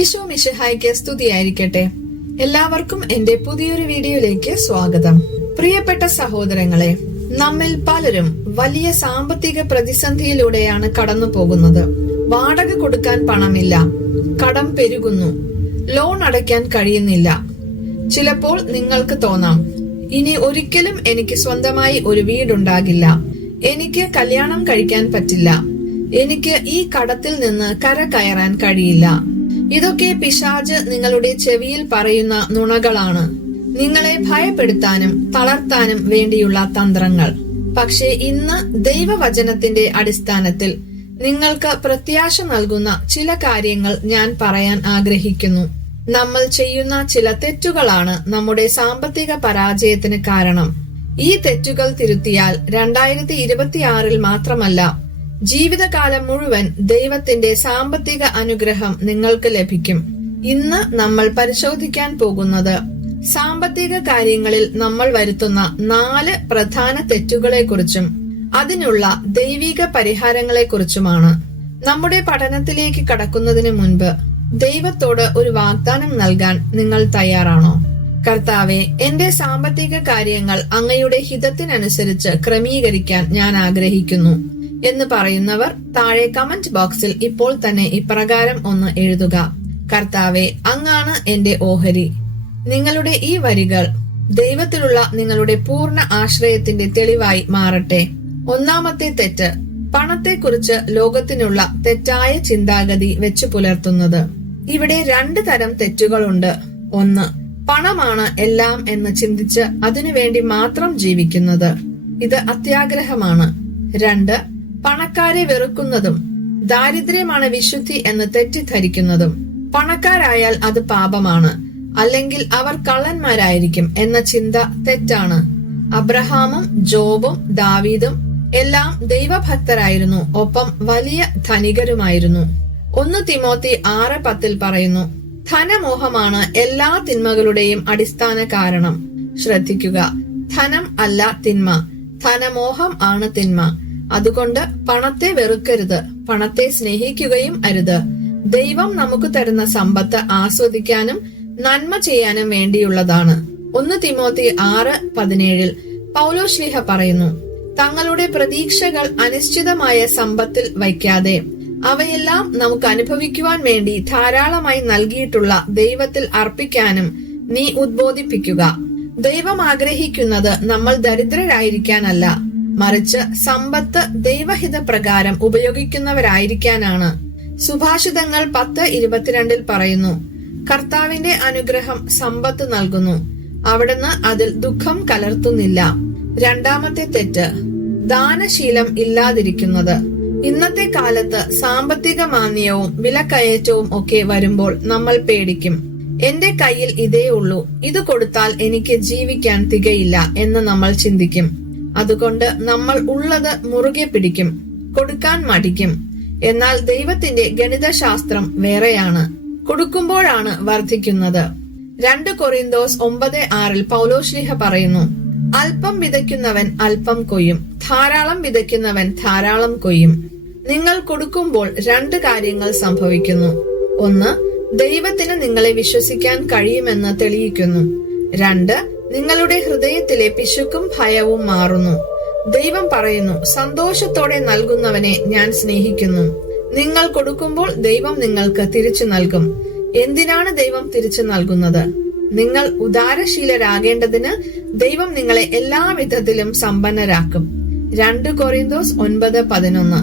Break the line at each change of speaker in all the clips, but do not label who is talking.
ഈശോ മിഷഹായ്ക്ക് സ്തുതിയായിരിക്കട്ടെ. എല്ലാവർക്കും എന്റെ പുതിയൊരു വീഡിയോയിലേക്ക് സ്വാഗതം. പ്രിയപ്പെട്ട സഹോദരങ്ങളെ നമ്മിൽ പലരും വലിയ സാമ്പത്തിക പ്രതിസന്ധിയിലൂടെയാണ് കടന്നു പോകുന്നത് വാടക കൊടുക്കാൻ പണമില്ല കടം പെരുകുന്നു ലോൺ അടയ്ക്കാൻ കഴിയുന്നില്ല. ചിലപ്പോൾ നിങ്ങൾക്ക് തോന്നാം ഇനി ഒരിക്കലും എനിക്ക് സ്വന്തമായി ഒരു വീടുണ്ടാകില്ല. എനിക്ക് കല്യാണം കഴിക്കാൻ പറ്റില്ല. എനിക്ക് ഈ കടത്തിൽ നിന്ന് കര കയറാൻ കഴിയില്ല. ഇതൊക്കെ പിശാജ് നിങ്ങളുടെ ചെവിയിൽ പറയുന്ന നുണകളാണ്. നിങ്ങളെ ഭയപ്പെടുത്താനും തളർത്താനും വേണ്ടിയുള്ള തന്ത്രങ്ങൾ. പക്ഷേ ഇന്ന് ദൈവവചനത്തിന്റെ അടിസ്ഥാനത്തിൽ നിങ്ങൾക്ക് പ്രത്യാശ നൽകുന്ന ചില കാര്യങ്ങൾ ഞാൻ പറയാൻ ആഗ്രഹിക്കുന്നു. നമ്മൾ ചെയ്യുന്ന ചില തെറ്റുകളാണ് നമ്മുടെ സാമ്പത്തിക പരാജയത്തിന് കാരണം. ഈ തെറ്റുകൾ തിരുത്തിയാൽ രണ്ടായിരത്തി ഇരുപത്തിയാറിൽ മാത്രമല്ല ജീവിതകാലം മുഴുവൻ ദൈവത്തിന്റെ സാമ്പത്തിക അനുഗ്രഹം നിങ്ങൾക്ക് ലഭിക്കും. ഇന്ന് നമ്മൾ പരിശോധിക്കാൻ പോകുന്നത് സാമ്പത്തിക കാര്യങ്ങളിൽ നമ്മൾ വരുത്തുന്ന നാല് പ്രധാന തെറ്റുകളെക്കുറിച്ചും അതിനുള്ള ദൈവിക പരിഹാരങ്ങളെക്കുറിച്ചുമാണ്. നമ്മുടെ പഠനത്തിലേക്ക് കടക്കുന്നതിന് മുൻപ് ദൈവത്തോട് ഒരു വാഗ്ദാനം നൽകാൻ നിങ്ങൾ തയ്യാറാണോ? കർത്താവെ എന്റെ സാമ്പത്തിക കാര്യങ്ങൾ അങ്ങയുടെ ഹിതത്തിനനുസരിച്ച് ക്രമീകരിക്കാൻ ഞാൻ ആഗ്രഹിക്കുന്നു. എന്ന് പറയുന്നവർ താഴെ കമന്റ് ബോക്സിൽ ഇപ്പോൾ തന്നെ ഇപ്രകാരം ഒന്ന് എഴുതുക. കർത്താവെ അങ്ങാണ് എന്റെ ഓഹരി. നിങ്ങളുടെ ഈ വരികൾ ദൈവത്തിലുള്ള നിങ്ങളുടെ പൂർണ ആശ്രയത്തിന്റെ തെളിവായി മാറട്ടെ. ഒന്നാമത്തെ തെറ്റ് പണത്തെക്കുറിച്ച് ലോകത്തിനുള്ള തെറ്റായ ചിന്താഗതി വെച്ചു പുലർത്തുന്നത്. ഇവിടെ രണ്ട് തരം തെറ്റുകളുണ്ട്. ഒന്ന് പണമാണ് എല്ലാം എന്ന് ചിന്തിച്ച് അതിനുവേണ്ടി മാത്രം ജീവിക്കുന്നത്. ഇത് അത്യാഗ്രഹമാണ്. രണ്ട് പണക്കാരെ വെറുക്കുന്നതും ദാരിദ്ര്യമാണ് വിശുദ്ധി എന്ന് തെറ്റിദ്ധരിക്കുന്നതും. പണക്കാരായാൽ അത് പാപമാണ്. അല്ലെങ്കിൽ അവർ കള്ളന്മാരായിരിക്കും എന്ന ചിന്ത തെറ്റാണ്. അബ്രഹാമും ജോബും ദാവീദും എല്ലാം ദൈവഭക്തരായിരുന്നു. ഒപ്പം വലിയ ധനികരുമായിരുന്നു. ഒന്ന് തിമോത്തി ആറ് പത്തിൽ പറയുന്നു ധനമോഹമാണ് എല്ലാ തിന്മകളുടെയും അടിസ്ഥാന കാരണം. ശ്രദ്ധിക്കുക ധനം അല്ല തിന്മ. ധനമോഹം ആണ് തിന്മ. അതുകൊണ്ട് പണത്തെ വെറുക്കരുത് പണത്തെ സ്നേഹിക്കുകയും അരുത്. ദൈവം നമുക്ക് തരുന്ന സമ്പത്ത് ആസ്വദിക്കാനും നന്മ ചെയ്യാനും വേണ്ടിയുള്ളതാണ്. ഒന്ന് തിമോത്തി ആറ് പതിനേഴിൽ പൗലോശ്ലീഹ പറയുന്നു തങ്ങളുടെ പ്രതീക്ഷകൾ അനിശ്ചിതമായ സമ്പത്തിൽ വയ്ക്കാതെ അവയെല്ലാം നമുക്ക് അനുഭവിക്കുവാൻ വേണ്ടി ധാരാളമായി നൽകിയിട്ടുള്ള ദൈവത്തിൽ അർപ്പിക്കാനും നീ ഉദ്ബോധിപ്പിക്കുക. ദൈവം ആഗ്രഹിക്കുന്നത് നമ്മൾ ദരിദ്രരായിരിക്കാനല്ല മറിച്ച് സമ്പത്ത് ദൈവഹിത പ്രകാരം ഉപയോഗിക്കുന്നവരായിരിക്കാനാണ്. സുഭാഷിതങ്ങൾ പത്ത് ഇരുപത്തിരണ്ടിൽ പറയുന്നു കർത്താവിന്റെ അനുഗ്രഹം സമ്പത്ത് നൽകുന്നു. അവിടുന്ന് അതിൽ ദുഃഖം കലർത്തുന്നില്ല. രണ്ടാമത്തെ തെറ്റ് ദാനശീലം ഇല്ലാതിരിക്കുന്നത്. ഇന്നത്തെ കാലത്ത് സാമ്പത്തിക മാന്യവും വിലക്കയറ്റവും ഒക്കെ വരുമ്പോൾ നമ്മൾ പേടിക്കും. എന്റെ കയ്യിൽ ഇതേ ഉള്ളൂ. ഇത് കൊടുത്താൽ എനിക്ക് ജീവിക്കാൻ തികയില്ല എന്ന് നമ്മൾ ചിന്തിക്കും. അതുകൊണ്ട് നമ്മൾ ഉള്ളത് മുറുകെ പിടിക്കും കൊടുക്കാൻ മടിക്കും. എന്നാൽ ദൈവത്തിന്റെ ഗണിതശാസ്ത്രം വേറെയാണ്. കൊടുക്കുമ്പോഴാണ് വർദ്ധിക്കുന്നത്. രണ്ട് കൊറിന്തോസ് ഒമ്പത് ആറിൽ പൗലോശ്ലിഹ പറയുന്നു അല്പം വിതയ്ക്കുന്നവൻ അല്പം കൊയ്യും ധാരാളം വിതയ്ക്കുന്നവൻ ധാരാളം കൊയ്യും. നിങ്ങൾ കൊടുക്കുമ്പോൾ രണ്ട് കാര്യങ്ങൾ സംഭവിക്കുന്നു. ഒന്ന് ദൈവത്തിന് നിങ്ങളെ വിശ്വസിക്കാൻ കഴിയുമെന്ന് തെളിയിക്കുന്നു. രണ്ട് നിങ്ങളുടെ ഹൃദയത്തിലെ പിശുക്കും ഭയവും മാറുന്നു. ദൈവം പറയുന്നു സന്തോഷത്തോടെ നൽകുന്നവനെ ഞാൻ സ്നേഹിക്കുന്നു. നിങ്ങൾ കൊടുക്കുമ്പോൾ ദൈവം നിങ്ങൾക്ക് തിരിച്ചു നൽകും. എന്തിനാണ് ദൈവം തിരിച്ചു നൽകുന്നത്? നിങ്ങൾ ഉദാരശീലരാകേണ്ടതിന് ദൈവം നിങ്ങളെ എല്ലാ വിധത്തിലും സമ്പന്നരാക്കും. രണ്ട് കൊറിന്തോസ് ഒൻപത് പതിനൊന്ന്.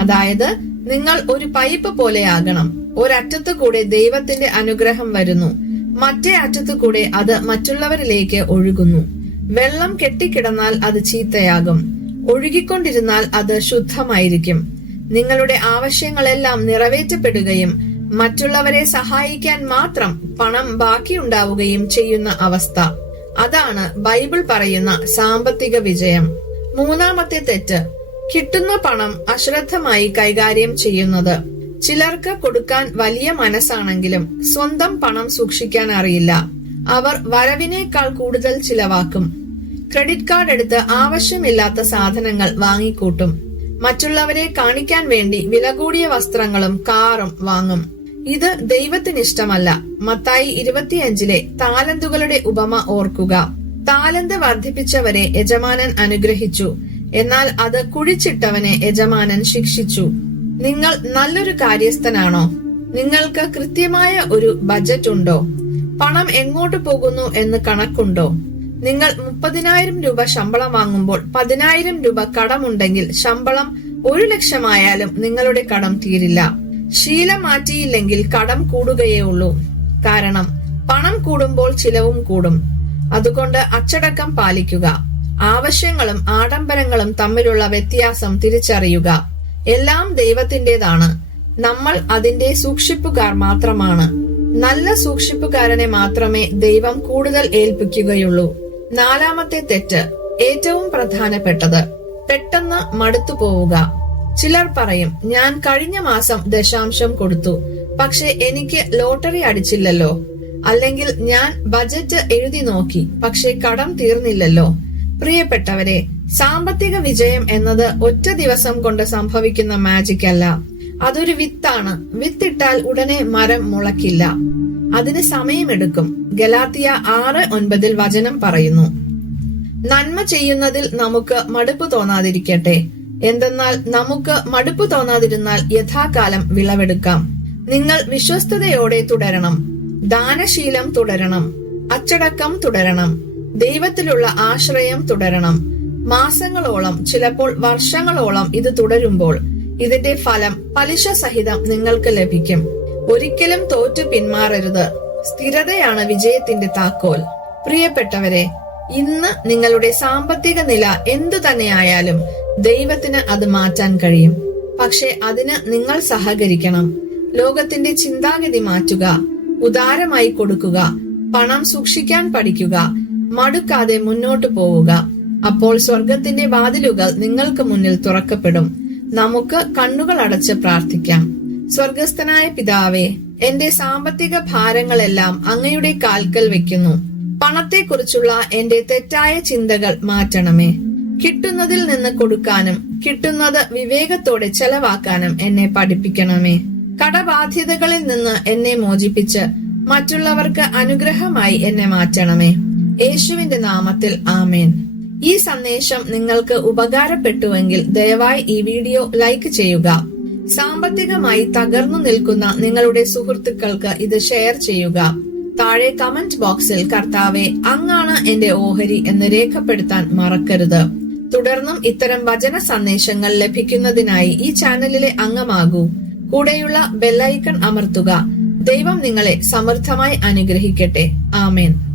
അതായത് നിങ്ങൾ ഒരു പൈപ്പ് പോലെയാകണം ഒരറ്റത്തു കൂടെ ദൈവത്തിന്റെ അനുഗ്രഹം വരുന്നു. മറ്റേ അറ്റത്തു കൂടെ അത് മറ്റുള്ളവരിലേക്ക് ഒഴുകുന്നു. വെള്ളം കെട്ടിക്കിടന്നാൽ അത് ചീത്തയാകും. ഒഴുകിക്കൊണ്ടിരുന്നാൽ അത് ശുദ്ധമായിരിക്കും. നിങ്ങളുടെ ആവശ്യങ്ങളെല്ലാം നിറവേറ്റപ്പെടുകയും മറ്റുള്ളവരെ സഹായിക്കാൻ മാത്രം പണം ബാക്കിയുണ്ടാവുകയും ചെയ്യുന്ന അവസ്ഥ. അതാണ് ബൈബിൾ പറയുന്ന സാമ്പത്തിക വിജയം. മൂന്നാമത്തെ തെറ്റ്. കിട്ടുന്ന പണം അശ്രദ്ധമായി കൈകാര്യം ചെയ്യുന്നത്. ചിലർക്ക് കൊടുക്കാൻ വലിയ മനസ്സാണെങ്കിലും സ്വന്തം പണം സൂക്ഷിക്കാൻ അറിയില്ല. അവർ വരവിനേക്കാൾ കൂടുതൽ ചിലവാക്കും. ക്രെഡിറ്റ് കാർഡ് എടുത്ത് ആവശ്യമില്ലാത്ത സാധനങ്ങൾ വാങ്ങിക്കൂട്ടും. മറ്റുള്ളവരെ കാണിക്കാൻ വേണ്ടി വില കൂടിയ വസ്ത്രങ്ങളും കാറും വാങ്ങും. ഇത് ദൈവത്തിനിഷ്ടമല്ല. മത്തായി ഇരുപത്തിയഞ്ചിലെ താലന്തുകളുടെ ഉപമ ഓർക്കുക. താലന്ത് വർദ്ധിപ്പിച്ചവരെ യജമാനൻ അനുഗ്രഹിച്ചു. എന്നാൽ അത് കുഴിച്ചിട്ടവനെ യജമാനൻ ശിക്ഷിച്ചു. നിങ്ങൾ നല്ലൊരു കാര്യസ്ഥനാണോ? നിങ്ങൾക്ക് കൃത്യമായ ഒരു ബജറ്റ് ഉണ്ടോ പണം എങ്ങോട്ട് പോകുന്നു എന്ന് കണക്കുണ്ടോ? നിങ്ങൾ മുപ്പതിനായിരം രൂപ ശമ്പളം വാങ്ങുമ്പോൾ പതിനായിരം രൂപ കടമുണ്ടെങ്കിൽ ശമ്പളം ഒരു ലക്ഷമായാലും നിങ്ങളുടെ കടം തീരില്ല. ശീലം മാറ്റിയില്ലെങ്കിൽ കടം കൂടുകയേ ഉള്ളൂ. കാരണം പണം കൂടുമ്പോൾ ചിലവും കൂടും. അതുകൊണ്ട് അച്ചടക്കം പാലിക്കുക. ആവശ്യങ്ങളും ആഡംബരങ്ങളും തമ്മിലുള്ള വ്യത്യാസം തിരിച്ചറിയുക. എല്ലാം ദൈവത്തിന്റേതാണ്. നമ്മൾ അതിന്റെ സൂക്ഷിപ്പുകാർ മാത്രമാണ്. നല്ല സൂക്ഷിപ്പുകാരനെ മാത്രമേ ദൈവം കൂടുതൽ ഏൽപ്പിക്കുകയുള്ളൂ. നാലാമത്തെ തെറ്റ് ഏറ്റവും പ്രധാനപ്പെട്ടത് പെട്ടെന്ന് മടുത്തു പോവുക. ചിലർ പറയും ഞാൻ കഴിഞ്ഞ മാസം ദശാംശം കൊടുത്തു പക്ഷെ എനിക്ക് ലോട്ടറി അടിച്ചില്ലല്ലോ. അല്ലെങ്കിൽ ഞാൻ ബജറ്റ് എഴുതി നോക്കി പക്ഷെ കടം തീർന്നില്ലല്ലോ. പ്രിയപ്പെട്ടവരെ സാമ്പത്തിക വിജയം എന്നത് ഒറ്റ ദിവസം കൊണ്ട് സംഭവിക്കുന്ന മാജിക് അല്ല. അതൊരു വിത്താണ്. വിത്തിട്ടാൽ ഉടനെ മരം മുളക്കില്ല അതിന് സമയമെടുക്കും. ഗലാത്തിയ ആറ് ഒൻപതിൽ വചനം പറയുന്നു. നന്മ ചെയ്യുന്നതിൽ നമുക്ക് മടുപ്പ് തോന്നാതിരിക്കട്ടെ. എന്തെന്നാൽ നമുക്ക് മടുപ്പ് തോന്നാതിരുന്നാൽ യഥാകാലം വിളവെടുക്കാം. നിങ്ങൾ വിശ്വസ്തയോടെ തുടരണം. ദാനശീലം തുടരണം. അച്ചടക്കം തുടരണം. ദൈവത്തിലുള്ള ആശ്രയം തുടരണം. മാസങ്ങളോളം ചിലപ്പോൾ വർഷങ്ങളോളം ഇത് തുടരുമ്പോൾ ഇതിന്റെ ഫലം പലിശ സഹിതം നിങ്ങൾക്ക് ലഭിക്കും. ഒരിക്കലും തോറ്റു പിന്മാറരുത്. സ്ഥിരതയാണ് വിജയത്തിന്റെ താക്കോൽ. പ്രിയപ്പെട്ടവരെ ഇന്ന് നിങ്ങളുടെ സാമ്പത്തിക നില എന്തു തന്നെയായാലും ദൈവത്തിന് അത് മാറ്റാൻ കഴിയും. പക്ഷെ അതിന് നിങ്ങൾ സഹകരിക്കണം. ലോകത്തിന്റെ ചിന്താഗതി മാറ്റുക ഉദാരമായി കൊടുക്കുക പണം സൂക്ഷിക്കാൻ പഠിക്കുക മടുക്കാതെ മുന്നോട്ടു പോവുക. അപ്പോൾ സ്വർഗത്തിന്റെ വാതിലുകൾ നിങ്ങൾക്ക് മുന്നിൽ തുറക്കപ്പെടും. നമുക്ക് കണ്ണുകൾ അടച്ച് പ്രാർത്ഥിക്കാം. സ്വർഗസ്ഥനായ പിതാവേ എന്റെ സാമ്പത്തിക ഭാരങ്ങളെല്ലാം അങ്ങയുടെ കാൽക്കൽ വെക്കുന്നു പണത്തെക്കുറിച്ചുള്ള എന്റെ തെറ്റായ ചിന്തകൾ മാറ്റണമേ. കിട്ടുന്നതിൽ നിന്ന് കൊടുക്കാനും കിട്ടുന്നത് വിവേകത്തോടെ ചെലവാക്കാനും എന്നെ പഠിപ്പിക്കണമേ. കടബാധ്യതകളിൽ നിന്ന് എന്നെ മോചിപ്പിച്ച് മറ്റുള്ളവർക്ക് അനുഗ്രഹമായി എന്നെ മാറ്റണമേ. യേശുവിന്റെ നാമത്തിൽ ആമേൻ. ഈ സന്ദേശം നിങ്ങൾക്ക് ഉപകാരപ്പെട്ടുവെങ്കിൽ ദയവായി ഈ വീഡിയോ ലൈക്ക് ചെയ്യുക. സാമ്പത്തികമായി തകർന്നു നിൽക്കുന്ന നിങ്ങളുടെ സുഹൃത്തുക്കൾക്ക് ഇത് ഷെയർ ചെയ്യുക. താഴെ കമന്റ് ബോക്സിൽ കർത്താവെ അങ്ങാണ് എന്റെ ഓഹരി എന്ന് രേഖപ്പെടുത്താൻ മറക്കരുത്. തുടർന്നും ഇത്തരം വചന സന്ദേശങ്ങൾ ലഭിക്കുന്നതിനായി ഈ ചാനലിലെ അംഗമാകൂ. കൂടെയുള്ള ബെല്ലൈക്കൺ അമർത്തുക. ദൈവം നിങ്ങളെ സമൃദ്ധമായി അനുഗ്രഹിക്കട്ടെ. ആമേൻ.